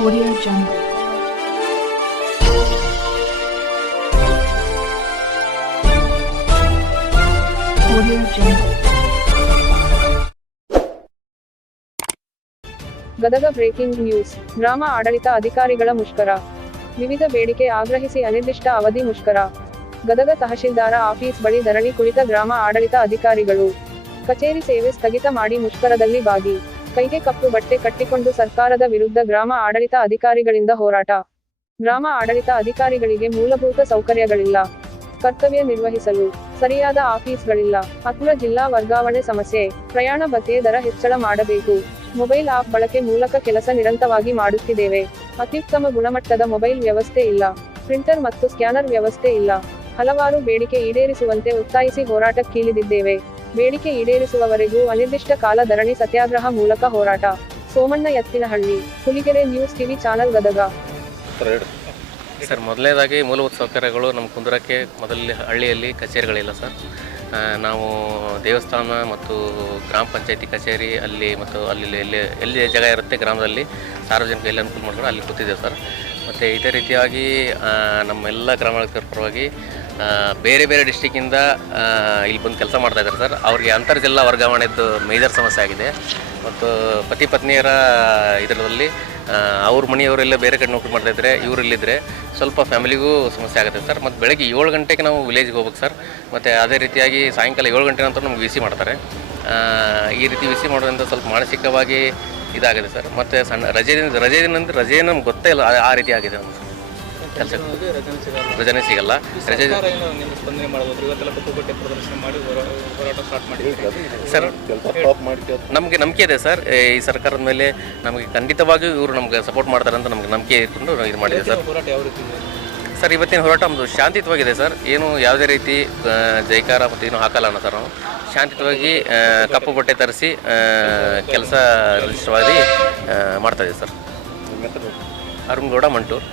Audio Jungle. Gadag breaking news. ಗ್ರಾಮ ಆಡಳಿತ ಅಧಿಕಾರಿಗಳ ಮುಷ್ಕರ. ವಿವಿಧ ಬೇಡಿಕೆ ಆಗ್ರಹಿಸಿ ಅನಿರ್ದಿಷ್ಟ ಅವಧಿ ಮುಷ್ಕರ. ಗದಗ ತಹಶೀಲ್ದಾರ ಆಫೀಸ್ ಬಳಿ ಧರಣಿ ಕುಳಿತ ಗ್ರಾಮ ಆಡಳಿತ ಅಧಿಕಾರಿಗಳು. ಕಚೇರಿ ಸೇವೆ ಸ್ಥಗಿತ ಮಾಡಿ ಮುಷ್ಕರದಲ್ಲಿ ಭಾಗಿ. ಕೈಗೆ ಕಪ್ಪು ಬಟ್ಟೆ ಕಟ್ಟಿಕೊಂಡು ಸರ್ಕಾರದ ವಿರುದ್ಧ ಗ್ರಾಮ ಆಡಳಿತ ಅಧಿಕಾರಿಗಳಿಂದ ಹೋರಾಟ. ಗ್ರಾಮ ಆಡಳಿತ ಅಧಿಕಾರಿಗಳಿಗೆ ಮೂಲಭೂತ ಸೌಕರ್ಯಗಳಿಲ್ಲ. ಕರ್ತವ್ಯ ನಿರ್ವಹಿಸಲು ಸರಿಯಾದ ಆಫೀಸ್ಗಳಿಲ್ಲ. ಹತ್ರ ಜಿಲ್ಲಾ ವರ್ಗಾವಣೆ ಸಮಸ್ಯೆ. ಪ್ರಯಾಣ ಭತ್ಯೆ ದರ ಹೆಚ್ಚಳ ಮಾಡಬೇಕು. ಮೊಬೈಲ್ ಆಪ್ ಬಳಕೆ ಮೂಲಕ ಕೆಲಸ ನಿರಂತರವಾಗಿ ಮಾಡುತ್ತಿದ್ದೇವೆ. ಅತ್ಯುತ್ತಮ ಗುಣಮಟ್ಟದ ಮೊಬೈಲ್ ವ್ಯವಸ್ಥೆ ಇಲ್ಲ. ಪ್ರಿಂಟರ್ ಮತ್ತು ಸ್ಕ್ಯಾನರ್ ವ್ಯವಸ್ಥೆ ಇಲ್ಲ. ಹಲವಾರು ಬೇಡಿಕೆ ಈಡೇರಿಸುವಂತೆ ಒತ್ತಾಯಿಸಿ ಹೋರಾಟಕ್ಕೀಳಿದಿದ್ದೇವೆ ಬೇಡಿಕೆ ಈಡೇರಿಸುವವರೆಗೂ ಅನಿರ್ದಿಷ್ಟ ಕಾಲ ಧರಣಿ ಸತ್ಯಾಗ್ರಹ ಮೂಲಕ ಹೋರಾಟ. Somanna Ettinahalli Huligere news TV channel Gadag. Sir ಮೊದಲನೇದಾಗಿ ಮೂಲಭೂತ ಸೌಕರ್ಯಗಳು ನಮ್ಮ ಕುಂದರಕ್ಕೆ ಮೊದಲ ಹಳ್ಳಿಯಲ್ಲಿ ಕಚೇರಿಗಳಿಲ್ಲ ಸರ್. ನಾವು ದೇವಸ್ಥಾನ ಮತ್ತು ಗ್ರಾಮ ಪಂಚಾಯತಿ ಕಚೇರಿ ಅಲ್ಲಿ ಮತ್ತು ಅಲ್ಲಿ ಎಲ್ಲಿ ಎಲ್ಲಿ ಜಾಗ ಇರುತ್ತೆ ಗ್ರಾಮದಲ್ಲಿ ಸಾರ್ವಜನಿಕ ಎಲ್ಲಿ ಅನುಕೂಲ ಮಾಡ್ಕೊಂಡು ಅಲ್ಲಿ ಕೂತಿದ್ದೇವೆ ಸರ್. ಮತ್ತು ಇದೇ ರೀತಿಯಾಗಿ ನಮ್ಮೆಲ್ಲ ಗ್ರಾಮಗಳ ಪರವಾಗಿ ಬೇರೆ ಬೇರೆ ಡಿಸ್ಟಿಕ್ಕಿಂದ ಇಲ್ಲಿ ಬಂದು ಕೆಲಸ ಮಾಡ್ತಾ ಇದ್ದಾರೆ ಸರ್. ಅವ್ರಿಗೆ ಅಂತರ್ಜಿಲ್ಲಾ ವರ್ಗಾವಣೆದ್ದು ಮೇಜರ್ ಸಮಸ್ಯೆ ಆಗಿದೆ. ಮತ್ತು ಪತಿ ಪತ್ನಿಯರ ಇದರಲ್ಲಿ ಅವ್ರ ಮನೆಯವರೆಲ್ಲ ಬೇರೆ ಕಡೆ ನೌಕರಿ ಮಾಡ್ತಾ ಇದ್ದಾರೆ ಇವ್ರು ಇಲ್ಲಿದ್ದರೆ ಸ್ವಲ್ಪ ಫ್ಯಾಮಿಲಿಗೂ ಸಮಸ್ಯೆ ಆಗುತ್ತೆ ಸರ್. ಮತ್ತು ಬೆಳಗ್ಗೆ ಏಳು ಗಂಟೆಗೆ ನಾವು ವಿಲೇಜ್ಗೆ ಹೋಗ್ಬೇಕು ಸರ್. ಮತ್ತು ಅದೇ ರೀತಿಯಾಗಿ ಸಾಯಂಕಾಲ ಏಳು ಗಂಟೆ ನಂತರ ನಮ್ಗೆ ವಿಸಿ ಮಾಡ್ತಾರೆ. ಈ ರೀತಿ ವಿಸಿ ಮಾಡೋದ್ರಿಂದ ಸ್ವಲ್ಪ ಮಾನಸಿಕವಾಗಿ ಇದಾಗಿದೆ ಸರ್. ಮತ್ತು ಸಣ್ಣ ರಜೆ ರಜೆ ದಿನ ರಜೆ ನಮ್ಗೆ ಗೊತ್ತೇ ಇಲ್ಲ, ಆ- ರೀತಿ ಆಗಿದೆ ನಮ್ಗೆ ಕೆಲಸ ರಜನೆ ಸಿಗಲ್ಲ ರಜೆ ಸರ್ ನಮಗೆ ನಂಬಿಕೆ ಇದೆ ಸರ್ ಈ ಸರ್ಕಾರದ ಮೇಲೆ ನಮಗೆ ಖಂಡಿತವಾಗಿಯೂ ಇವರು ನಮ್ಗೆ ಸಪೋರ್ಟ್ ಮಾಡ್ತಾರೆ ಅಂತ ನಮ್ಗೆ ನಂಬಿಕೆ ಇಟ್ಕೊಂಡು ನಾವು ಇದು ಮಾಡಿದೆ ಸರ್ ಸರ್ ಇವತ್ತಿನ ಹೋರಾಟ ಒಂದು ಶಾಂತಿಯುತವಾಗಿದೆ ಸರ್ ಏನು ಯಾವುದೇ ರೀತಿ ಜೈಕಾರ ಮತ್ತು ಏನು ಹಾಕಲ್ಲ ಅನ್ನೋ ಸರ್ ನಾವು ಶಾಂತಿಯುತವಾಗಿ ಕಪ್ಪು ಬಟ್ಟೆ ತರಿಸಿ ಕೆಲಸ ನಿರ್ದಿಷ್ಟವಾಗಿ ಮಾಡ್ತಾಯಿದ್ದೀವಿ ಸರ್ ಅರುಣ್ ಗೌಡ ಮಂಟೂರ್